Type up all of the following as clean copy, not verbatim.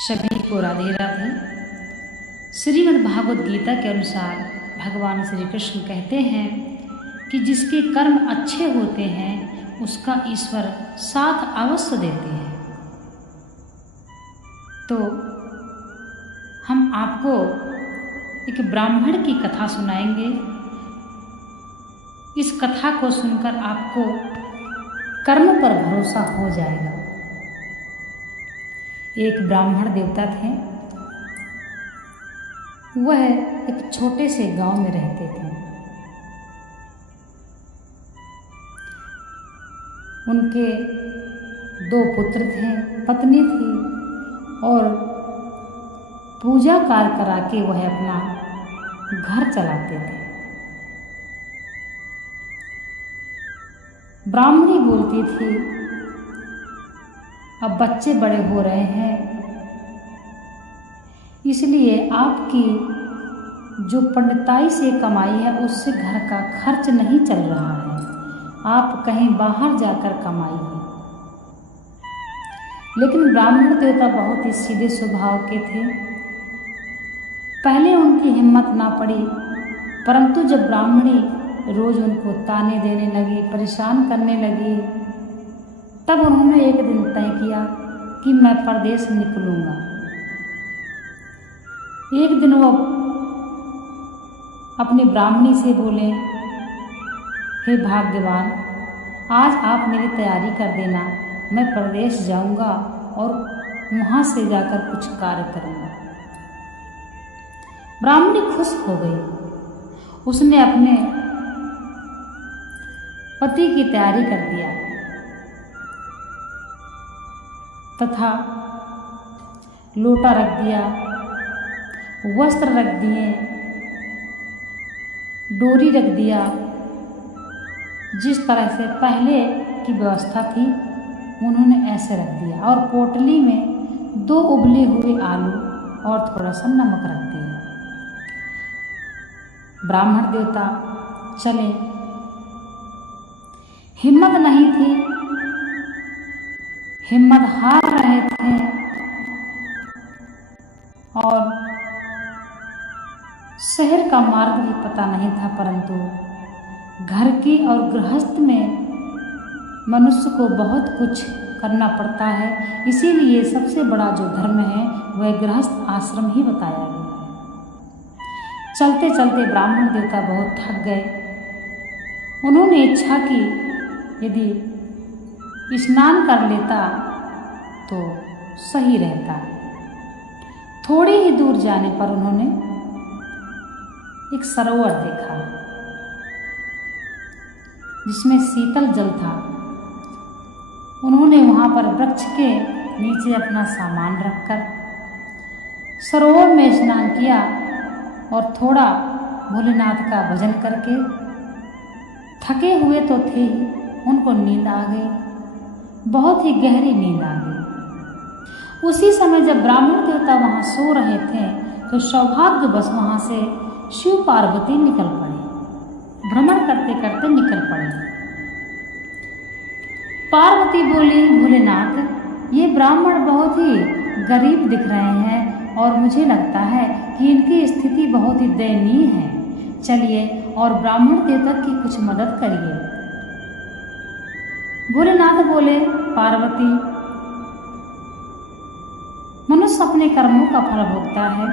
सभी को राधे राधे। श्रीमद् भागवत गीता के अनुसार भगवान श्री कृष्ण कहते हैं कि जिसके कर्म अच्छे होते हैं उसका ईश्वर साथ अवश्य देते हैं। तो हम आपको एक ब्राह्मण की कथा सुनाएंगे। इस कथा को सुनकर आपको कर्म पर भरोसा हो जाएगा। एक ब्राह्मण देवता थे। वह एक छोटे से गांव में रहते थे। उनके 2 पुत्र थे, पत्नी थी और पूजा कार्य करा के वह अपना घर चलाते थे। ब्राह्मणी बोलती थी, अब बच्चे बड़े हो रहे हैं, इसलिए आपकी जो पंडिताई से कमाई है उससे घर का खर्च नहीं चल रहा है, आप कहीं बाहर जाकर कमाइए। लेकिन ब्राह्मण देवता बहुत ही सीधे स्वभाव के थे। पहले उनकी हिम्मत ना पड़ी, परंतु जब ब्राह्मणी रोज उनको ताने देने लगी, परेशान करने लगी, तब उन्होंने एक दिन तय किया कि मैं परदेश निकलूंगा। एक दिन वो अपनी ब्राह्मणी से बोले, हे भाग्यवान, आज आप मेरी तैयारी कर देना, मैं परदेश जाऊंगा और वहां से जाकर कुछ कार्य करूंगा। ब्राह्मणी खुश हो गई। उसने अपने पति की तैयारी कर दिया तथा लोटा रख दिया, वस्त्र रख दिए, डोरी रख दिया। जिस तरह से पहले की व्यवस्था थी उन्होंने ऐसे रख दिया और पोटली में 2 उबले हुए आलू और थोड़ा सा नमक रख दिया। ब्राह्मण देवता चले। हिम्मत नहीं थी, हिम्मत हार रहे थे और शहर का मार्ग भी पता नहीं था, परंतु घर की और गृहस्थ में मनुष्य को बहुत कुछ करना पड़ता है। इसीलिए सबसे बड़ा जो धर्म है वह गृहस्थ आश्रम ही बताया गया है। चलते चलते ब्राह्मण देवता बहुत थक गए। उन्होंने इच्छा की यदि स्नान कर लेता तो सही रहता। थोड़ी ही दूर जाने पर उन्होंने एक सरोवर देखा जिसमें शीतल जल था। उन्होंने वहां पर वृक्ष के नीचे अपना सामान रखकर सरोवर में स्नान किया और थोड़ा भोलेनाथ का भजन करके थके हुए तो थे ही, उनको नींद आ गई, बहुत ही गहरी नींद आ गई। उसी समय जब ब्राह्मण देवता वहां सो रहे थे तो सौभाग्यवश वहां से शिव पार्वती निकल पड़े, भ्रमण करते करते निकल पड़े। पार्वती बोली, भोलेनाथ, ये ब्राह्मण बहुत ही गरीब दिख रहे हैं और मुझे लगता है कि इनकी स्थिति बहुत ही दयनीय है। चलिए और ब्राह्मण देवता की कुछ मदद करिए। भोलेनाथ बोले, पार्वती, मनुष्य अपने कर्मों का फल भोगता है,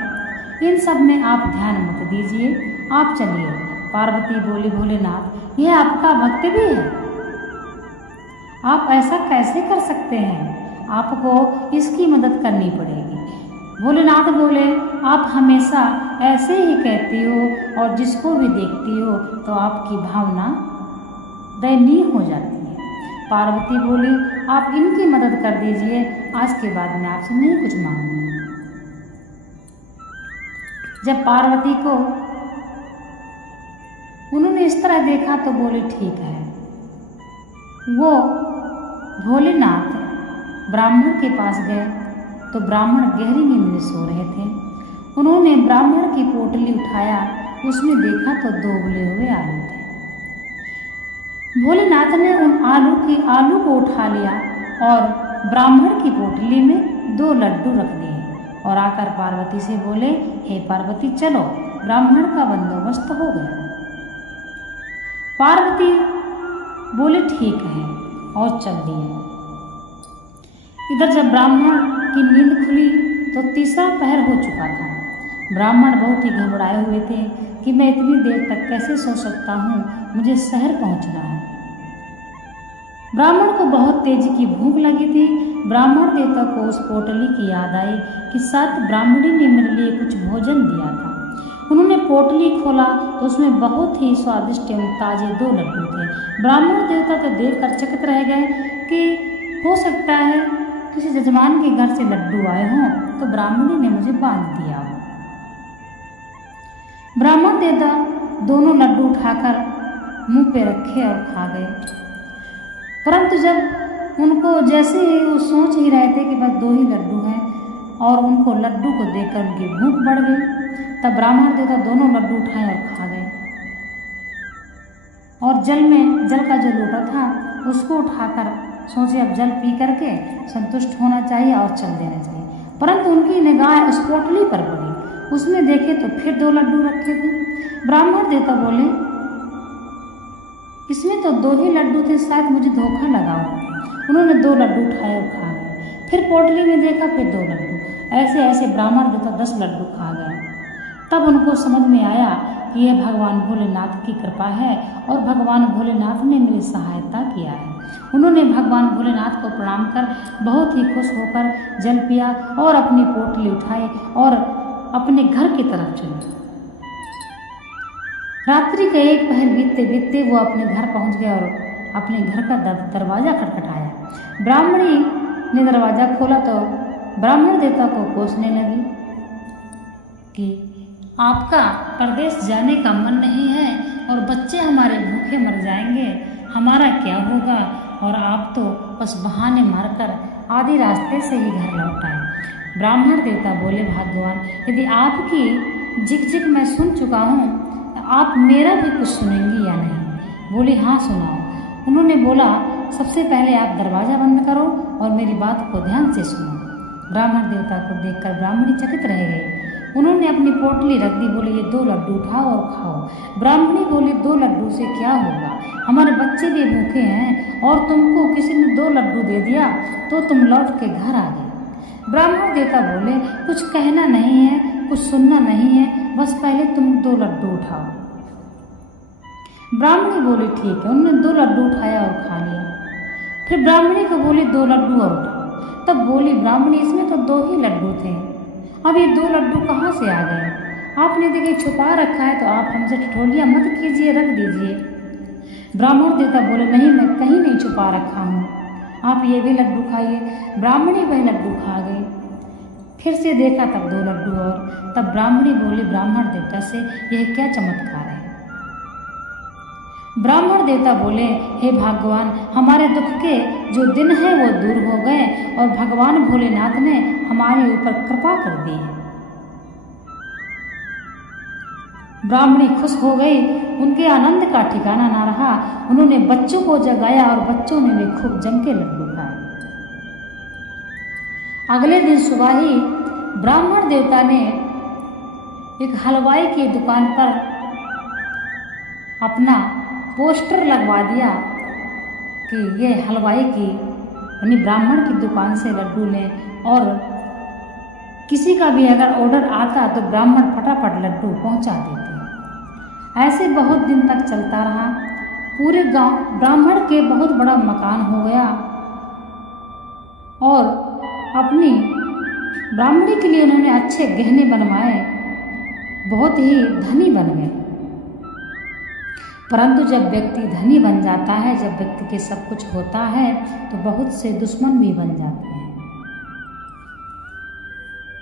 इन सब में आप ध्यान मत दीजिए, आप चलिए। पार्वती बोली, भोलेनाथ, यह आपका भक्त भी है, आप ऐसा कैसे कर सकते हैं, आपको इसकी मदद करनी पड़ेगी। भोलेनाथ बोले, आप हमेशा ऐसे ही कहती हो और जिसको भी देखती हो तो आपकी भावना दयनीय हो जाती है। पार्वती बोली, आप इनकी मदद कर दीजिए, आज के बाद मैं आपसे नहीं कुछ मांगूंगी। जब पार्वती को उन्होंने इस तरह देखा तो बोले, ठीक है। वो भोलेनाथ ब्राह्मण के पास गए तो ब्राह्मण गहरी नींद में सो रहे थे। उन्होंने ब्राह्मण की पोटली उठाया, उसमें देखा तो 2 उबले हुए आलू थे। भोलेनाथ ने उन आलू को उठा लिया और ब्राह्मण की पोटली में 2 लड्डू रख दिए और आकर पार्वती से बोले, हे पार्वती चलो, ब्राह्मण का बंदोबस्त हो गया। पार्वती बोले ठीक है और चल दिए। इधर जब ब्राह्मण की नींद खुली तो तीसरा पहर हो चुका था। ब्राह्मण बहुत ही घबराए हुए थे कि मैं इतनी देर तक कैसे सो सकता हूँ, मुझे शहर पहुँचना है। ब्राह्मण को बहुत तेजी की भूख लगी थी। ब्राह्मण देवता को उस पोटली की याद आई कि साथ ब्राह्मणी ने मेरे लिए कुछ भोजन दिया था। उन्होंने पोटली खोला तो उसमें बहुत ही स्वादिष्ट एवं ताजे 2 लड्डू थे। ब्राह्मण देवता तो देखकर चकित रह गए कि हो सकता है किसी जजमान के घर से लड्डू आए हों तो ब्राह्मणी ने मुझे बांध दिया हो। ब्राह्मण देवता दोनों लड्डू उठाकर मुंह पे रखे और खा गए। परंतु जब उनको जैसे ही वो सोच ही रहे थे कि बस 2 ही लड्डू हैं और उनको लड्डू को देखकर उनकी भूख बढ़ गई, तब ब्राह्मण देवता दोनों लड्डू उठाए और खा गए और जल का जो लोटा था उसको उठाकर सोचे अब जल पी करके संतुष्ट होना चाहिए और चल देना चाहिए। परंतु उनकी निगाह उस पोटली पर पड़ी, उसमें देखे तो फिर 2 लड्डू रखे थे। ब्राह्मण देवता बोले, इसमें तो 2 ही लड्डू थे, शायद मुझे धोखा लगा हो। उन्होंने 2 लड्डू उठाए और खा गए। फिर पोटली में देखा, फिर 2 लड्डू। ऐसे ऐसे ब्राह्मण देवता 10 लड्डू खा गए। तब उनको समझ में आया कि यह भगवान भोलेनाथ की कृपा है और भगवान भोलेनाथ ने मेरी सहायता किया है। उन्होंने भगवान भोलेनाथ को प्रणाम कर बहुत ही खुश होकर जल पिया और अपनी पोटली उठाई और अपने घर की तरफ चले। रात्रि का 1 पहर बीतते बीतते वो अपने घर पहुंच गए और अपने घर का दरवाजा खटखटाया। ब्राह्मणी ने दरवाजा खोला तो ब्राह्मण देवता को कोसने लगी कि आपका परदेश जाने का मन नहीं है और बच्चे हमारे भूखे मर जाएंगे, हमारा क्या होगा, और आप तो बस बहाने मारकर आधे रास्ते से ही घर लौट आए। ब्राह्मण देवता बोले, भगवान यदि आपकी झिक मैं सुन चुका हूँ, आप मेरा भी कुछ सुनेंगी या नहीं? बोले, हाँ सुनाओ। उन्होंने बोला, सबसे पहले आप दरवाज़ा बंद करो और मेरी बात को ध्यान से सुनो। ब्राह्मण देवता को देखकर ब्राह्मणी चकित रह गई। उन्होंने अपनी पोटली रख दी। बोले, ये 2 लड्डू उठाओ और खाओ। ब्राह्मणी बोली, 2 लड्डू से क्या होगा, हमारे बच्चे भी भूखे हैं और तुमको किसी ने 2 लड्डू दे दिया तो तुम लौट के घर आ गए। ब्राह्मण देवता बोले, कुछ कहना नहीं है, कुछ सुनना नहीं है, बस पहले तुम 2 लड्डू उठाओ। ब्राह्मणी बोली, ठीक है। उन्होंने 2 लड्डू उठाया और खा लिया। फिर ब्राह्मणी को बोली, 2 लड्डू और उठाओ। तब बोली ब्राह्मणी, इसमें तो 2 ही लड्डू थे, अब ये 2 लड्डू कहाँ से आ गए? आपने देखिए छुपा रखा है तो आप हमसे ठिठोलियाँ मत कीजिए, रख दीजिए। ब्राह्मण देवता बोले, नहीं, मैं कहीं नहीं छुपा रखा हूँ, आप ये भी लड्डू खाइए। ब्राह्मणी वह लड्डू खा गई। फिर से देखा तब 2 लड्डू और। तब ब्राह्मणी बोली ब्राह्मण देवता से, यह क्या चमत्कार है? ब्राह्मण देवता बोले, हे भगवान, हमारे दुख के जो दिन हैं वो दूर हो गए और भगवान भोलेनाथ ने हमारे ऊपर कृपा कर दी है। ब्राह्मणी खुश हो गई, उनके आनंद का ठिकाना ना रहा। उन्होंने बच्चों को जगाया और बच्चों ने भी खूब जम के लड्डू खाए। अगले दिन सुबह ही ब्राह्मण देवता ने एक हलवाई की दुकान पर अपना पोस्टर लगवा दिया कि ये हलवाई की यानी ब्राह्मण की दुकान से लड्डू लें और किसी का भी अगर ऑर्डर आता तो ब्राह्मण फटाफट लड्डू पहुंचा देते। ऐसे बहुत दिन तक चलता रहा। पूरे गांव ब्राह्मण के बहुत बड़ा मकान हो गया और अपनी ब्राह्मणी के लिए उन्होंने अच्छे गहने बनवाए, बहुत ही धनी बन गए। परंतु जब व्यक्ति धनी बन जाता है, जब व्यक्ति के सब कुछ होता है तो बहुत से दुश्मन भी बन जाते हैं।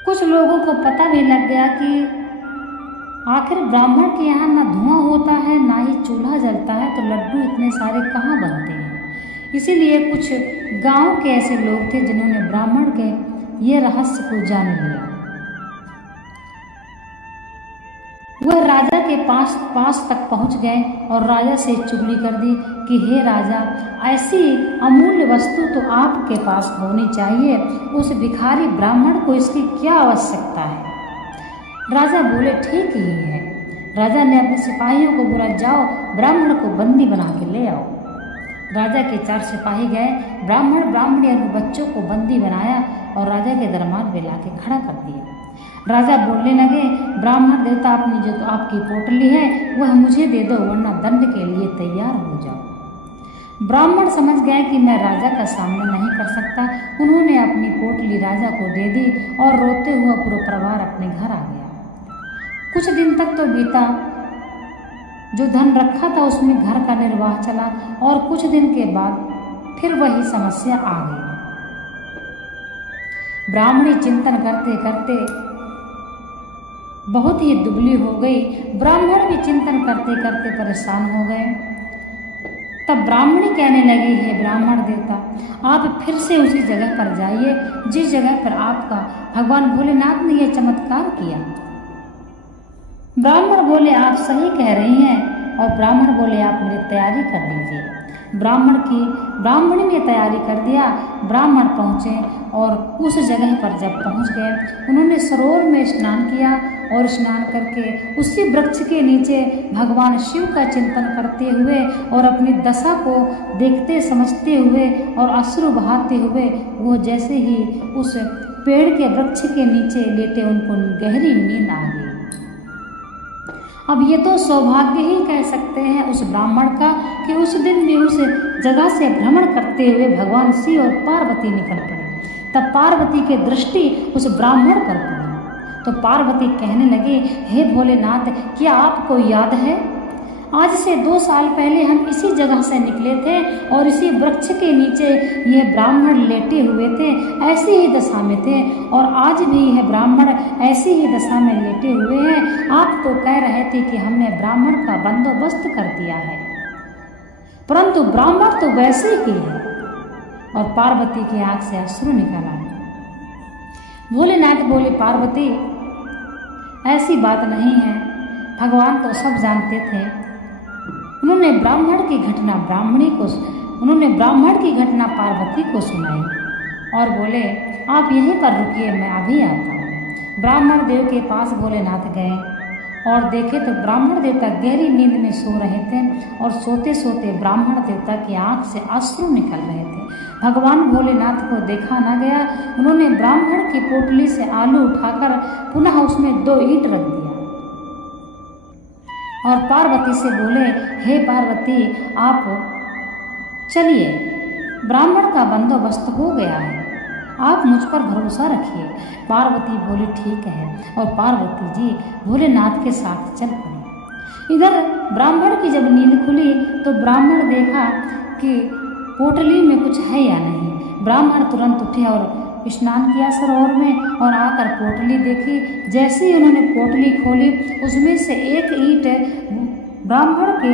कुछ लोगों को पता भी लग गया कि आखिर ब्राह्मण के यहाँ ना धुआं होता है ना ही चूल्हा जलता है, तो लड्डू इतने सारे कहाँ बनते हैं। इसीलिए कुछ गांव के ऐसे लोग थे जिन्होंने ब्राह्मण के ये रहस्य को जान लिया। वह राजा के पास तक पहुंच गए और राजा से चुगली कर दी कि हे राजा, ऐसी अमूल्य वस्तु तो आपके पास होनी चाहिए, उस भिखारी ब्राह्मण को इसकी क्या आवश्यकता है। राजा बोले ठीक ही है। राजा ने अपने सिपाहियों को बोला, जाओ ब्राह्मण को बंदी बना के ले आओ। राजा के 4 सिपाही गए, ब्राह्मण ब्राह्मणी और बच्चों को बंदी बनाया और राजा के दरबार में लाके खड़ा कर दिया। राजा बोलने लगे, ब्राह्मण देवता, अपनी जो तो आपकी पोटली है वह मुझे दे दो, वरना दंड के लिए तैयार हो जाओ। ब्राह्मण समझ गए कि मैं राजा का सामना नहीं कर सकता। उन्होंने अपनी पोटली राजा को दे दी और रोते हुआ पूरा परिवार अपने घर आ गया। कुछ दिन तक तो बीता, जो धन रखा था उसमें घर का निर्वाह चला और कुछ दिन के बाद फिर वही समस्या आ गई। ब्राह्मणी चिंतन करते करते बहुत ही दुबली हो गई। ब्राह्मण भी चिंतन करते करते परेशान हो गए। तब ब्राह्मणी कहने लगी, हे ब्राह्मण देवता, आप फिर से उसी जगह पर जाइए जिस जगह पर आपका भगवान भोलेनाथ ने यह चमत्कार किया। ब्राह्मण बोले, आप सही कह रही हैं। और ब्राह्मण बोले, आप मेरी तैयारी कर दीजिए। ब्राह्मणी ने तैयारी कर दिया। ब्राह्मण पहुँचे और उस जगह पर जब पहुँच गए, उन्होंने सरोवर में स्नान किया और स्नान करके उसी वृक्ष के नीचे भगवान शिव का चिंतन करते हुए और अपनी दशा को देखते समझते हुए और अश्रु बहाते हुए वो जैसे ही उस पेड़ के वृक्ष के नीचे लेटे, उनको गहरी नींद आ गई। अब ये तो सौभाग्य ही कह सकते हैं उस ब्राह्मण का कि उस दिन भी उस जगह से भ्रमण करते हुए भगवान शिव और पार्वती निकल पड़े। तब पार्वती की दृष्टि उस ब्राह्मण पर पड़ी तो पार्वती कहने लगी, हे भोलेनाथ, क्या आपको याद है आज से 2 साल पहले हम इसी जगह से निकले थे और इसी वृक्ष के नीचे यह ब्राह्मण लेटे हुए थे, ऐसी ही दशा में थे और आज भी यह ब्राह्मण ऐसी ही दशा में लेटे हुए हैं। आप तो कह रहे थे कि हमने ब्राह्मण का बंदोबस्त कर दिया है, परंतु ब्राह्मण तो वैसे ही है। और पार्वती की आंख से अश्रु निकल आए। भोलेनाथ बोले, पार्वती, ऐसी बात नहीं है, भगवान तो सब जानते थे। उन्होंने ब्राह्मण की घटना पार्वती को सुनाई और बोले, आप यहीं पर रुकिए, मैं अभी आता हूँ। ब्राह्मण देव के पास भोलेनाथ गए और देखे तो ब्राह्मण देवता गहरी नींद में सो रहे थे और सोते सोते ब्राह्मण देवता की आंख से अश्रु निकल रहे थे। भगवान भोलेनाथ को देखा न गया। उन्होंने ब्राह्मण की पोटली से आलू उठाकर पुनः उसमें 2 ईंट रख दिया और पार्वती से बोले, हे पार्वती, आप चलिए, ब्राह्मण का बंदोबस्त हो गया है, आप मुझ पर भरोसा रखिए। पार्वती बोली, ठीक है, और पार्वती जी भोलेनाथ के साथ चल पड़ी। इधर ब्राह्मण की जब नींद खुली तो ब्राह्मण देखा कि पोटली में कुछ है या नहीं। ब्राह्मण तुरंत उठे और स्नान किया सरोवर में और आकर पोटली देखी। जैसे ही उन्होंने पोटली खोली, उसमें से 1 ईंट ब्राह्मण के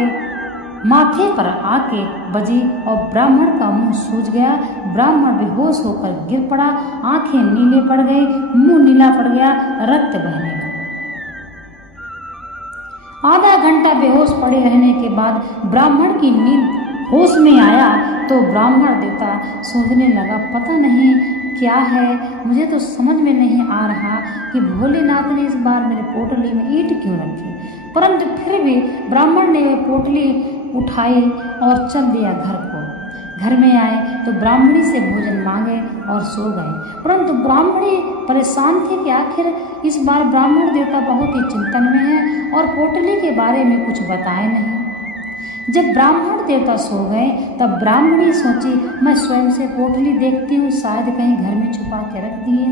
माथे पर आके बजी और ब्राह्मण का मुंह सूज गया। ब्राह्मण बेहोश होकर गिर पड़ा, आंखें नीले पड़ गई, मुंह नीला पड़ गया, रक्त बहने लगा। आधा घंटा बेहोश पड़े रहने के बाद ब्राह्मण की नींद होश में आया तो ब्राह्मण देवता सोचने लगा, पता नहीं क्या है, मुझे तो समझ में नहीं आ रहा कि भोलेनाथ ने इस बार मेरे पोटली में ईंट क्यों रखी। परंतु फिर भी ब्राह्मण ने पोटली उठाई और चल दिया घर को। घर में आए तो ब्राह्मणी से भोजन मांगे और सो गए। परंतु ब्राह्मणी परेशान थी कि आखिर इस बार ब्राह्मण देवता बहुत ही चिंतन में है और पोटली के बारे में कुछ बताए नहीं। जब ब्राह्मण देवता सो गए तब ब्राह्मणी सोची, मैं स्वयं से पोटली देखती हूँ, शायद कहीं घर में छुपा के रख दिए।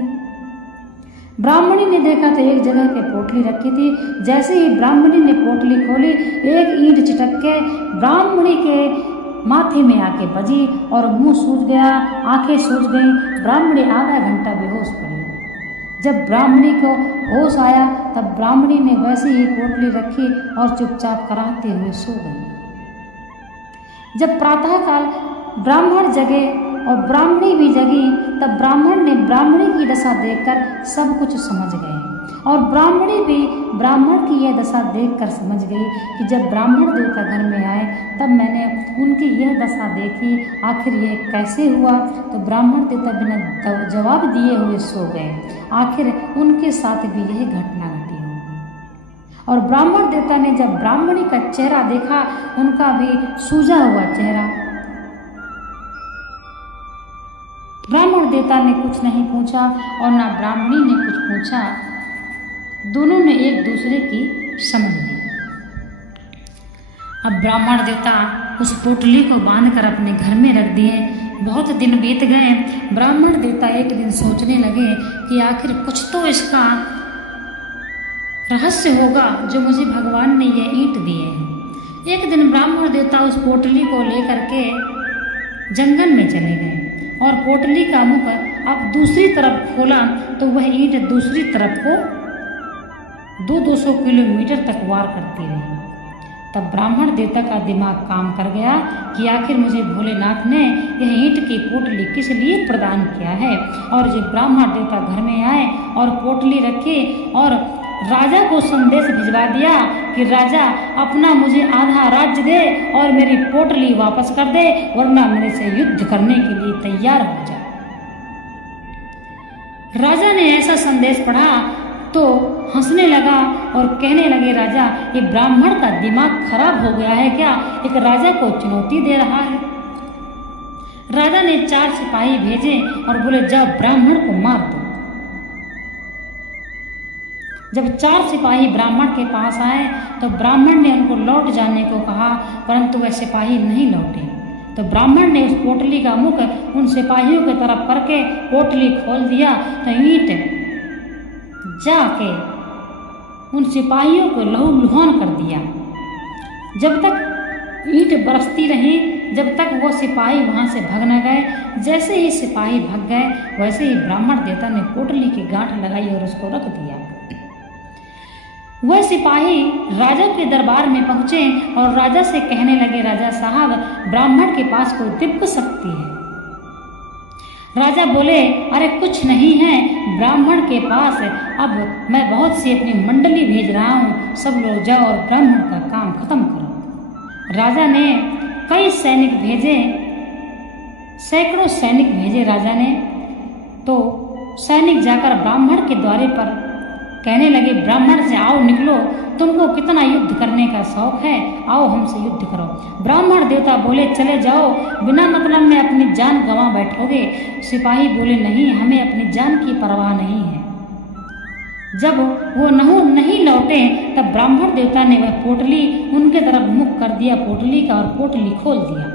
ब्राह्मणी ने देखा तो एक जगह पे पोटली रखी थी। जैसे ही ब्राह्मणी ने पोटली खोली, 1 ईंट चिटक के ब्राह्मणी के माथे में आके बजी और मुंह सूज गया, आंखें सूज गई। ब्राह्मणी आधा घंटा बेहोश पड़ी। जब ब्राह्मणी को होश आया तब ब्राह्मणी ने वैसे ही पोटली रखी और चुपचाप कराहते हुए सो गई। जब प्रातःकाल ब्राह्मण जगे और ब्राह्मणी भी जगी तब ब्राह्मण ने ब्राह्मणी की दशा देखकर सब कुछ समझ गए और ब्राह्मणी भी ब्राह्मण की यह दशा देखकर समझ गई कि जब ब्राह्मण देवता घर में आए तब मैंने उनकी यह दशा देखी, आखिर यह कैसे हुआ। तो ब्राह्मण देवता बिना जवाब दिए हुए सो गए। आखिर उनके साथ भी यही घटना घटी होगी। और ब्राह्मण देवता ने जब ब्राह्मणी का चेहरा देखा, उनका भी सूजा हुआ चेहरा, ब्राह्मण देवता ने कुछ नहीं पूछा और ना ब्राह्मणी ने कुछ पूछा। दोनों ने एक दूसरे की समझ ली। अब ब्राह्मण देवता उस पोटली को बांधकर अपने घर में रख दिए। बहुत दिन बीत गए। ब्राह्मण देवता एक दिन सोचने लगे कि आखिर कुछ तो इसका रहस्य होगा जो मुझे भगवान ने ये ईंट दिए हैं। एक दिन ब्राह्मण देवता उस पोटली को लेकर के जंगल में चले गए और पोटली का मुख अब दूसरी तरफ खोला तो वह ईंट दूसरी तरफ को 200 किलोमीटर तक वार करती रही। तब ब्राह्मण देवता का दिमाग काम कर गया कि आखिर मुझे भोलेनाथ ने यह ईंट की पोटली किस लिए प्रदान किया है। और जब ब्राह्मण देवता घर में आए और पोटली रखी और राजा को संदेश भिजवा दिया कि राजा अपना मुझे आधा राज्य दे और मेरी पोटली वापस कर दे, वरना मेरे से युद्ध करने के लिए तैयार हो जा। राजा ने ऐसा संदेश पढ़ा तो हंसने लगा और कहने लगे, राजा ये ब्राह्मण का दिमाग खराब हो गया है क्या, एक राजा को चुनौती दे रहा है। राजा ने 4 सिपाही भेजे और बोले जाओ ब्राह्मण को मार दो। जब 4 सिपाही ब्राह्मण के पास आए तो ब्राह्मण ने उनको लौट जाने को कहा, परंतु वह सिपाही नहीं लौटे। तो ब्राह्मण ने उस पोटली का मुख उन सिपाहियों की तरफ करके पोटली खोल दिया तो ईंट जाके उन सिपाहियों को लहूलुहान कर दिया। जब तक ईंट बरसती रही, जब तक वो सिपाही वहाँ से भाग न गए। जैसे ही सिपाही भाग गए वैसे ही ब्राह्मण देवता ने पोटली की गांठ लगाई और उसको रख दिया। वह सिपाही राजा के दरबार में पहुँचे और राजा से कहने लगे, राजा साहब ब्राह्मण के पास कोई दिव्य शक्ति है। राजा बोले, अरे कुछ नहीं है ब्राह्मण के पास, अब मैं बहुत सी अपनी मंडली भेज रहा हूँ, सब लोग जाओ और ब्राह्मण का काम खत्म करो। राजा ने कई सैनिक भेजे, सैकड़ों सैनिक भेजे राजा ने। तो सैनिक जाकर ब्राह्मण के द्वारे पर कहने लगे, ब्राह्मण से आओ निकलो, तुमको कितना युद्ध करने का शौक है, आओ हमसे युद्ध करो। ब्राह्मण देवता बोले, चले जाओ, बिना मतलब में अपनी जान गंवा बैठोगे। सिपाही बोले, नहीं हमें अपनी जान की परवाह नहीं है। जब वो नहीं लौटे तब ब्राह्मण देवता ने वह पोटली उनके तरफ मुख कर दिया पोटली का और पोटली खोल दिया।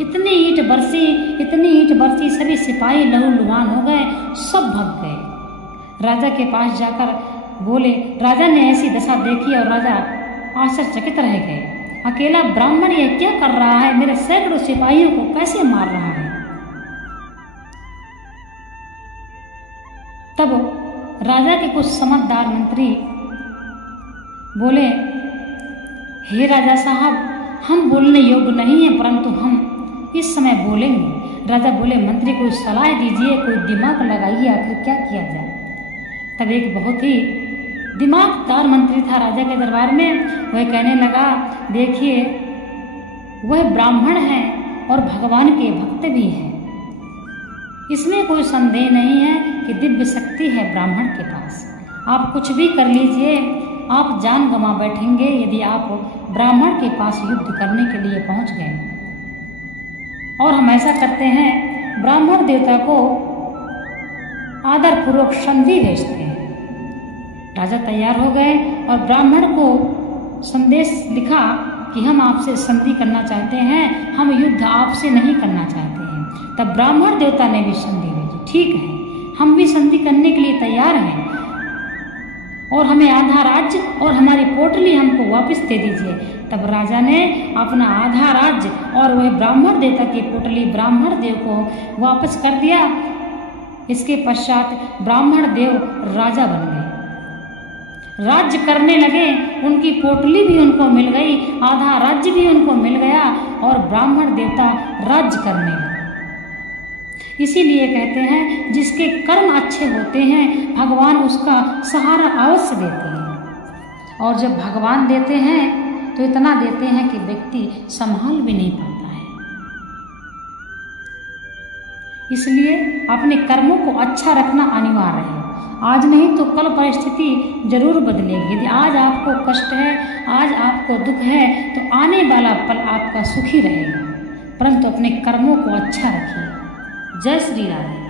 इतनी ईंट बरसी, सभी सिपाही लहूलुहान हो गए, सब भाग गए। राजा के पास जाकर बोले, राजा ने ऐसी दशा देखी और राजा आश्चर्यचकित रह गए। अकेला ब्राह्मण ये क्या कर रहा है, मेरे सैकड़ों सिपाहियों को कैसे मार रहा है। तब राजा के कुछ समझदार मंत्री बोले, हे राजा साहब हम बोलने योग्य नहीं है, परंतु हम इस समय बोलेंगे। राजा बोले, मंत्री कोई सलाह दीजिए, कोई दिमाग लगाइए, आखिर क्या किया जाए। तब एक बहुत ही दिमागदार मंत्री था राजा के दरबार में। वह कहने लगा, देखिए वह ब्राह्मण है और भगवान के भक्त भी है, इसमें कोई संदेह नहीं है कि दिव्य शक्ति है ब्राह्मण के पास। आप कुछ भी कर लीजिए, आप जान गंवा बैठेंगे यदि आप ब्राह्मण के पास युद्ध करने के लिए पहुंच गए। और हम ऐसा करते हैं, ब्राह्मण देवता को आदरपूर्वक संधि भेजते हैं। राजा तैयार हो गए और ब्राह्मण को संदेश लिखा कि हम आपसे संधि करना चाहते हैं, हम युद्ध आपसे नहीं करना चाहते हैं। तब ब्राह्मण देवता ने भी संधि भेजी, ठीक है हम भी संधि करने के लिए तैयार हैं और हमें आधा राज्य और हमारी पोटली हमको वापस दे दीजिए। तब राजा ने अपना आधा राज्य और वह ब्राह्मण देवता की पोटली ब्राह्मण देव को वापस कर दिया। इसके पश्चात ब्राह्मण देव राजा बन गए, राज्य करने लगे। उनकी पोटली भी उनको मिल गई, आधा राज्य भी उनको मिल गया और ब्राह्मण देवता राज्य करने लगे। इसीलिए कहते हैं जिसके कर्म अच्छे होते हैं भगवान उसका सहारा अवश्य देते हैं, और जब भगवान देते हैं तो इतना देते हैं कि व्यक्ति संभाल भी नहीं पाता है। इसलिए अपने कर्मों को अच्छा रखना अनिवार्य है। आज नहीं तो कल परिस्थिति जरूर बदलेगी। यदि आज आपको कष्ट है, आज आपको दुख है, तो आने वाला पल आपका सुखी रहेगा, परंतु अपने कर्मों को अच्छा रखिए। जय श्री राधे।